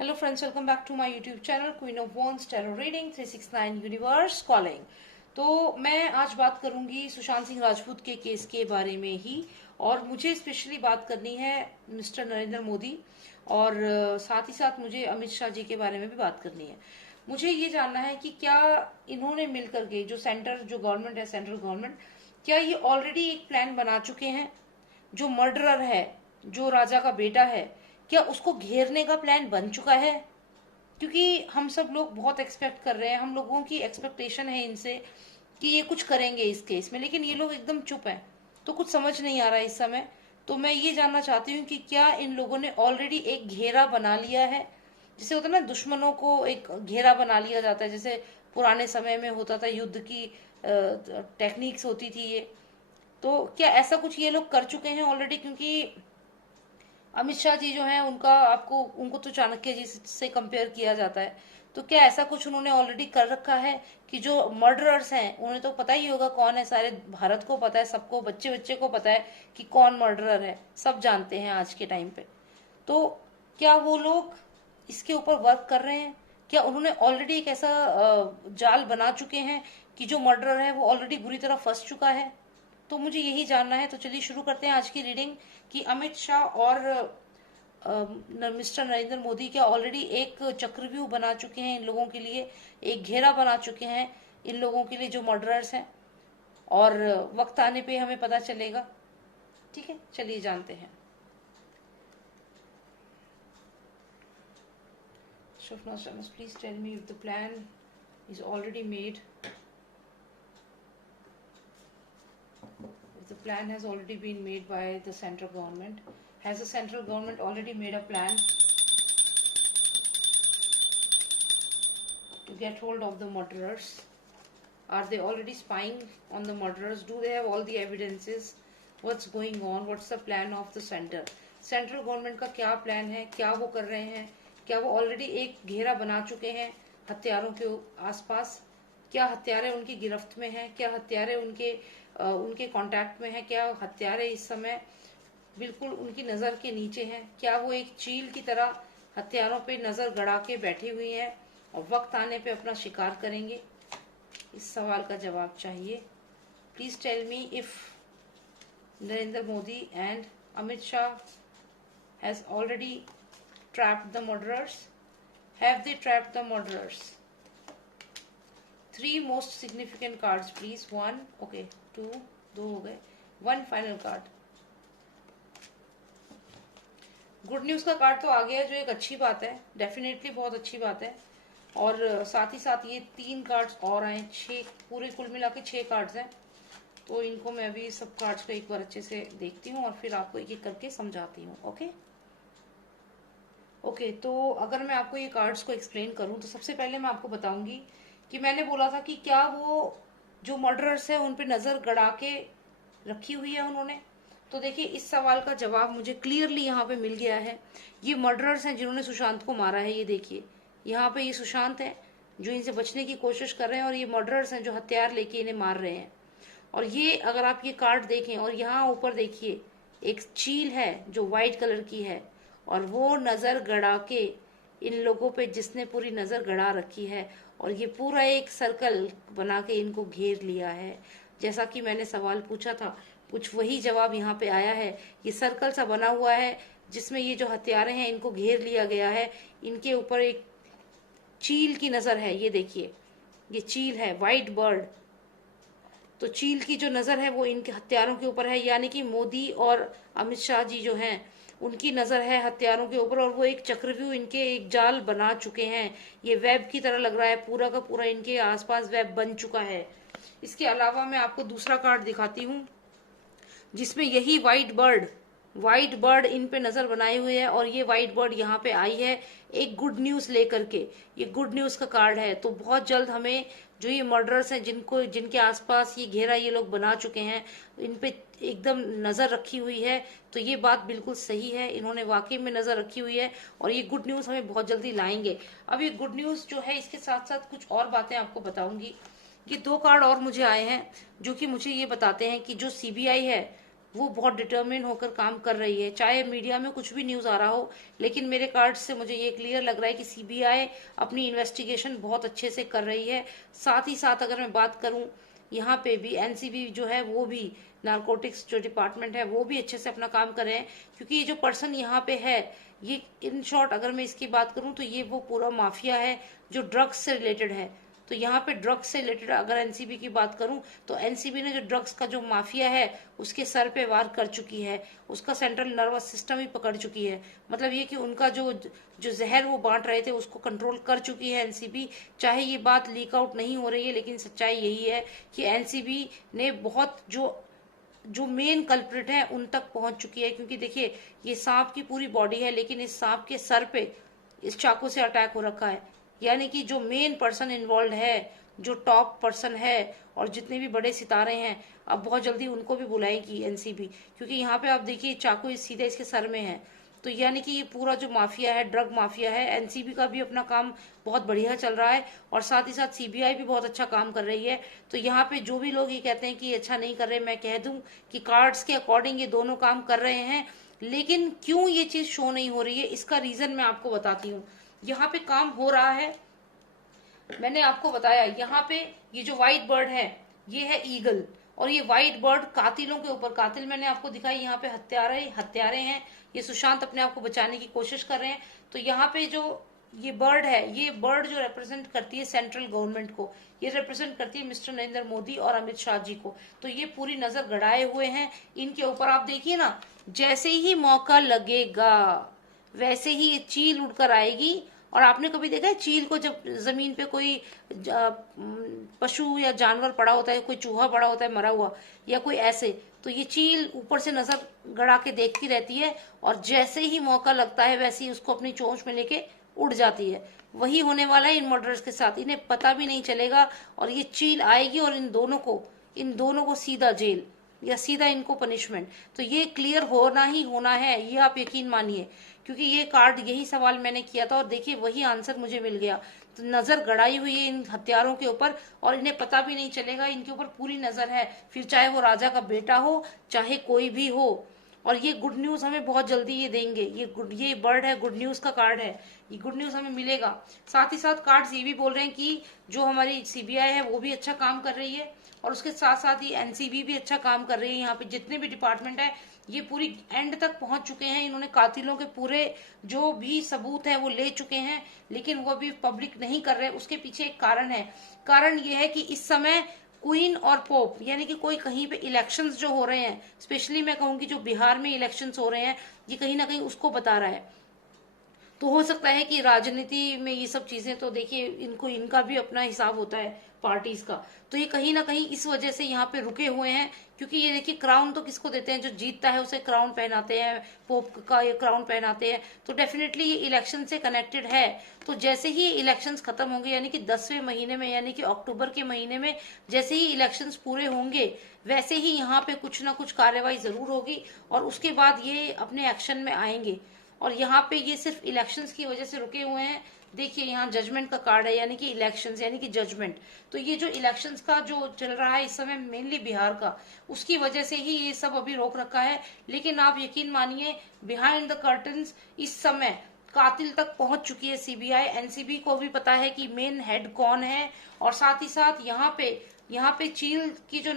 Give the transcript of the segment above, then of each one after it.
Hello friends, welcome back to my YouTube channel Queen of Wands Tarot Reading 369 Universe Calling। तो मैं आज बात करूंगी सुशांत सिंह राजपूत के केस के बारे में ही, और मुझे स्पेशली बात करनी है मिस्टर नरेंद्र मोदी और साथ ही साथ मुझे अमित शाह जी के बारे में भी बात करनी है। मुझे ये जानना है कि क्या इन्होंने मिलकर के जो गवर्नमेंट है, सेंट्रल गवर्नमेंट, क्या ये ऑलरेडी एक प्लान बना चुके हैं? जो मर्डरर है, जो राजा का बेटा है, क्या उसको घेरने का प्लान बन चुका है? क्योंकि हम सब लोग बहुत एक्सपेक्ट कर रहे हैं, हम लोगों की एक्सपेक्टेशन है इनसे कि ये कुछ करेंगे इस केस में, लेकिन ये लोग एकदम चुप हैं, तो कुछ समझ नहीं आ रहा है इस समय। तो मैं ये जानना चाहती हूँ कि क्या इन लोगों ने ऑलरेडी एक घेरा बना लिया है? जैसे होता है ना, दुश्मनों को एक घेरा बना लिया जाता है, जैसे पुराने समय में होता था, युद्ध की टेक्निक्स होती थी ये। तो क्या ऐसा कुछ ये लोग कर चुके हैं ऑलरेडी? क्योंकि अमित शाह जी जो हैं, उनको तो चाणक्य जी से कंपेयर किया जाता है। तो क्या ऐसा कुछ उन्होंने ऑलरेडी कर रखा है कि जो मर्डरर्स हैं उन्हें तो पता ही होगा कौन है, सारे भारत को पता है, सबको, बच्चे बच्चे को पता है कि कौन मर्डरर है, सब जानते हैं आज के टाइम पे। तो क्या वो लोग इसके ऊपर वर्क कर रहे हैं? क्या उन्होंने ऑलरेडी एक ऐसा जाल बना चुके हैं कि जो मर्डरर है वो ऑलरेडी बुरी तरह फंस चुका है? तो मुझे यही जानना है। तो चलिए शुरू करते हैं आज की रीडिंग कि अमित शाह और मिस्टर नरेंद्र मोदी क्या ऑलरेडी एक चक्रव्यूह बना चुके हैं इन लोगों के लिए, एक घेरा बना चुके हैं इन लोगों के लिए जो मर्डरर्स हैं, और वक्त आने पे हमें पता चलेगा। ठीक है, चलिए जानते हैं। Shofnas, please tell me if the plan is already made. If the plan has already been made by the central government. Has the central government already made a plan to get hold of the murderers? Are they already spying on the murderers? Do they have all the evidences? What's going on? What's the plan of the center? Central government का क्या plan है? क्या वो कर रहे हैं? क्या वो ऑलरेडी एक घेरा बना चुके हैं हथियारों के आसपास? क्या हत्यारे उनकी गिरफ्त में हैं? क्या हत्यारे उनके कांटेक्ट में हैं? क्या हत्यारे इस समय बिल्कुल उनकी नजर के नीचे हैं? क्या वो एक चील की तरह हथियारों पे नजर गड़ा के बैठी हुई हैं और वक्त आने पे अपना शिकार करेंगे? इस सवाल का जवाब चाहिए। Please tell me if Narendra Modi and Amit Shah has already trapped the murderers. Have they trapped the murderers? 3 most significant cards please. 1, okay, 2, 2 हो गए, 1 final card. गुड न्यूज का कार्ड तो आ गया, जो एक अच्छी बात है, डेफिनेटली बहुत अच्छी बात है। और साथ ही साथ ये 3 कार्ड्स और आए, 6 पूरे कुल मिला के 6 कार्ड्स हैं। तो इनको मैं अभी सब कार्ड्स को एक बार अच्छे से देखती हूँ और फिर आपको एक एक करके समझाती हूँ। ओके, तो अगर मैं आपको ये कार्ड्स को एक्सप्लेन करूं तो सबसे पहले मैं आपको बताऊंगी कि मैंने बोला था कि क्या वो जो मर्डरर्स है उन पे नजर गड़ा के रखी हुई है उन्होंने। तो देखिए, इस सवाल का जवाब मुझे क्लियरली यहाँ पे मिल गया है। ये मर्डरर्स हैं जिन्होंने सुशांत को मारा है। ये देखिए, यहाँ पे ये सुशांत है जो इनसे बचने की कोशिश कर रहे हैं, और ये मर्डरर्स हैं जो हथियार लेके इन्हें मार रहे हैं। और ये अगर आप ये कार्ड देखें और यहाँ ऊपर देखिए, एक चील है जो व्हाइट कलर की है, और वो नजर गड़ा के इन लोगों पे जिसने पूरी नजर गड़ा रखी है, और ये पूरा एक सर्कल बना के इनको घेर लिया है। जैसा कि मैंने सवाल पूछा था, कुछ वही जवाब यहाँ पे आया है। ये सर्कल सा बना हुआ है जिसमें ये जो हथियारे हैं इनको घेर लिया गया है। इनके ऊपर एक चील की नजर है, ये देखिए, ये चील है, व्हाइट बर्ड। तो चील की जो नजर है वो इनके हथियारों के ऊपर है, यानी कि मोदी और अमित शाह जी जो हैं उनकी नजर है हथियारों के ऊपर, और वो एक चक्रव्यूह, इनके एक जाल बना चुके हैं। ये वेब की तरह लग रहा है, पूरा का पूरा इनके आसपास वेब बन चुका है। इसके अलावा मैं आपको दूसरा कार्ड दिखाती हूँ जिसमें यही व्हाइट बर्ड इन पे नजर बनाए हुए है, और ये व्हाइट बर्ड यहाँ पे आई है एक गुड न्यूज लेकर के। ये गुड न्यूज का कार्ड है। तो बहुत जल्द हमें जो ये मर्डरर्स हैं जिनके आसपास ये घेरा ये लोग बना चुके हैं, इन पे एकदम नजर रखी हुई है। तो ये बात बिल्कुल सही है, इन्होंने वाकई में नजर रखी हुई है, और ये गुड न्यूज हमें बहुत जल्दी लाएंगे। अब ये गुड न्यूज जो है, इसके साथ साथ कुछ और बातें आपको बताऊंगी। ये 2 कार्ड और मुझे आए हैं जो कि मुझे ये बताते हैं कि जो सीबीआई है वो बहुत डिटर्मिन होकर काम कर रही है, चाहे मीडिया में कुछ भी न्यूज आ रहा हो। लेकिन मेरे कार्ड से मुझे ये क्लियर लग रहा है कि सीबीआई अपनी इन्वेस्टिगेशन बहुत अच्छे से कर रही है। साथ ही साथ अगर मैं बात करूं, यहाँ पे भी एनसीबी जो है वो भी, नारकोटिक्स जो डिपार्टमेंट है वो भी अच्छे से अपना काम कर रहे हैं। क्योंकि ये जो पर्सन यहाँ पे है, ये इन शॉर्ट अगर मैं इसकी बात करूं तो ये वो पूरा माफिया है जो ड्रग्स से रिलेटेड है। तो यहाँ पे ड्रग्स से रिलेटेड अगर एनसीबी की बात करूं तो एनसीबी ने जो ड्रग्स का जो माफिया है उसके सर पे वार कर चुकी है, उसका सेंट्रल नर्वस सिस्टम ही पकड़ चुकी है। मतलब ये कि उनका जो जो जहर वो बांट रहे थे उसको कंट्रोल कर चुकी है एनसीबी। चाहे ये बात लीक आउट नहीं हो रही है, लेकिन सच्चाई यही है कि एनसीबी ने बहुत जो मेन कल्प्रिट है उन तक पहुंच चुकी है। क्योंकि देखिए, ये सांप की पूरी बॉडी है, लेकिन इस सांप के सर पे इस चाकू से अटैक हो रखा है। यानी कि जो मेन पर्सन इन्वॉल्व है, जो टॉप पर्सन है, और जितने भी बड़े सितारे हैं, अब बहुत जल्दी उनको भी बुलाएगी एनसीबी। क्योंकि यहाँ पे आप देखिए चाकू सीधे इसके सर में है। तो यानी कि ये पूरा जो माफिया है, ड्रग माफिया है, एनसीबी का भी अपना काम बहुत बढ़िया चल रहा है, और साथ ही साथ सीबीआई भी बहुत अच्छा काम कर रही है। तो यहाँ पे जो भी लोग ये कहते हैं कि अच्छा नहीं कर रहे, मैं कह दूं कि कार्ड्स के अकॉर्डिंग ये दोनों काम कर रहे हैं। लेकिन क्यों ये चीज शो नहीं हो रही है, इसका रीजन मैं आपको बताती हूँ। यहाँ पे काम हो रहा है, मैंने आपको बताया। यहाँ पे ये जो व्हाइट बर्ड है ये है ईगल, और ये व्हाइट बर्ड कातिलों के ऊपर, कातिल मैंने आपको दिखाई, यहाँ पे हत्यारे हैं। ये सुशांत अपने आप को बचाने की कोशिश कर रहे हैं। तो यहाँ पे जो ये बर्ड है, ये बर्ड जो रिप्रेजेंट करती है सेंट्रल गवर्नमेंट को, ये रिप्रेजेंट करती है मिस्टर नरेंद्र मोदी और अमित शाह जी को। तो ये पूरी नजर गड़ाए हुए हैं इनके ऊपर। आप देखिए ना, जैसे ही मौका लगेगा वैसे ही ये चील उड़कर आएगी। और आपने कभी देखा है चील को, जब जमीन पे कोई पशु या जानवर पड़ा होता है, कोई चूहा पड़ा होता है मरा हुआ या कोई ऐसे, तो ये चील ऊपर से नजर गड़ा के देखती रहती है, और जैसे ही मौका लगता है वैसे ही उसको अपनी चोंच में लेके उड़ जाती है। वही होने वाला है इन मर्डर्स के साथ, इन्हें पता भी नहीं चलेगा, और ये चील आएगी और इन दोनों को सीधा जेल या सीधा इनको पनिशमेंट। तो ये क्लियर होना ही होना है, ये आप यकीन मानिए। क्योंकि ये कार्ड, यही सवाल मैंने किया था और देखिए वही आंसर मुझे मिल गया। तो नजर गड़ाई हुई है इन हत्यारों के ऊपर, और इन्हें पता भी नहीं चलेगा, इनके ऊपर पूरी नजर है। फिर चाहे वो राजा का बेटा हो, चाहे कोई भी हो। और ये गुड न्यूज हमें बहुत जल्दी ये देंगे। ये बर्ड है, गुड न्यूज का कार्ड है, ये गुड न्यूज हमें मिलेगा। साथ ही साथ कार्ड्स ये भी बोल रहे हैं कि जो हमारी सीबीआई है वो भी अच्छा काम कर रही है, और उसके साथ साथ ही एनसीबी भी अच्छा काम कर रही है। यहाँ पे जितने भी डिपार्टमेंट है ये पूरी एंड तक पहुंच चुके हैं। इन्होंने कातिलों के पूरे जो भी सबूत है वो ले चुके हैं, लेकिन वो भी पब्लिक नहीं कर रहे। उसके पीछे एक कारण है। कारण ये है कि इस समय क्वीन और पोप, यानी कि कोई कहीं पे इलेक्शंस जो हो रहे हैं, स्पेशली मैं कहूंगी जो बिहार में इलेक्शंस हो रहे हैं, ये कहीं ना कहीं उसको बता रहा है। तो हो सकता है कि राजनीति में ये सब चीजें, तो देखिए इनका भी अपना हिसाब होता है पार्टीज का। तो ये कहीं ना कहीं इस वजह से यहाँ पे रुके हुए हैं। क्योंकि ये देखिए, क्राउन तो किसको देते हैं, जो जीतता है उसे क्राउन पहनाते हैं, पोप का ये क्राउन पहनाते हैं। तो डेफिनेटली ये इलेक्शन से कनेक्टेड है। तो जैसे ही इलेक्शंस खत्म होंगे, यानी कि 10वें महीने में, यानी कि अक्टूबर के महीने में जैसे ही इलेक्शंस पूरे होंगे, वैसे ही यहाँ पे कुछ ना कुछ कार्यवाही जरूर होगी, और उसके बाद ये अपने एक्शन में आएंगे। और यहाँ पे ये सिर्फ इलेक्शंस की वजह से रुके हुए हैं। देखिए यहाँ जजमेंट का कार्ड है, यानी कि इलेक्शंस, यानी कि जजमेंट। तो ये जो इलेक्शंस का जो चल रहा है इस समय मेनली बिहार का, उसकी वजह से ही ये सब अभी रोक रखा है। लेकिन आप यकीन मानिए, बिहाइंड द कर्टन्स इस समय कातिल तक पहुंच चुकी है सीबीआई। एनसीबी को भी पता है कि मेन हेड कौन है, और साथ ही साथ यहाँ पे चील की जो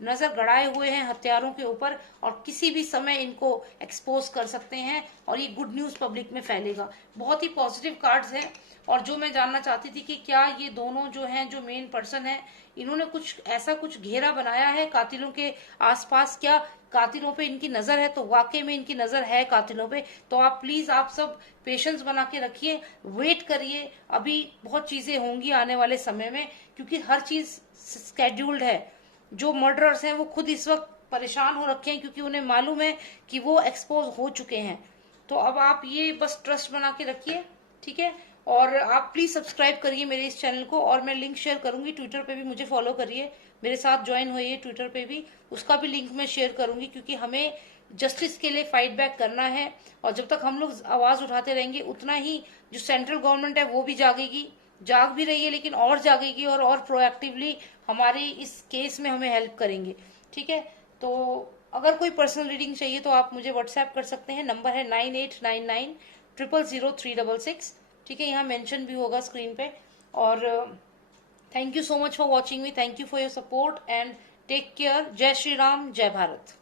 नजर गड़ाए हुए हैं हत्यारों के ऊपर, और किसी भी समय इनको एक्सपोज कर सकते हैं, और ये गुड न्यूज पब्लिक में फैलेगा। बहुत ही पॉजिटिव कार्ड्स हैं। और जो मैं जानना चाहती थी कि क्या ये दोनों जो हैं, जो मेन पर्सन है, इन्होंने कुछ घेरा बनाया है कातिलों के आसपास, क्या कातिलों पे इनकी नजर है? तो वाकई में इनकी नजर है कातिलों पे। तो आप प्लीज, आप सब पेशेंस बना के रखिए, वेट करिए। अभी बहुत चीजें होंगी आने वाले समय में, क्योंकि हर चीज स्केड्यूल्ड है। जो मर्डरर्स हैं वो खुद इस वक्त परेशान हो रखे हैं, क्योंकि उन्हें मालूम है कि वो एक्सपोज हो चुके हैं। तो अब आप ये बस ट्रस्ट बना के रखिए, ठीक है? और आप प्लीज सब्सक्राइब करिए मेरे इस चैनल को, और मैं लिंक शेयर करूंगी। ट्विटर पे भी मुझे फॉलो करिए, मेरे साथ ज्वाइन होइए ट्विटर पे भी, उसका भी लिंक मैं शेयर करूंगी। क्योंकि हमें जस्टिस के लिए फाइट बैक करना है, और जब तक हम लोग आवाज उठाते रहेंगे, उतना ही जो सेंट्रल गवर्नमेंट है वो भी जागेगी, जाग भी रही है, लेकिन और जागेगी, और प्रोएक्टिवली हमारे इस केस में हमें हेल्प करेंगे, ठीक है? तो अगर कोई पर्सनल रीडिंग चाहिए तो आप मुझे व्हाट्सएप कर सकते हैं, नंबर है 9899000366। ठीक है, यहाँ मेंशन भी होगा स्क्रीन पे। और thank you so much for watching me, thank you for your support and take care. जय श्री राम, जय भारत।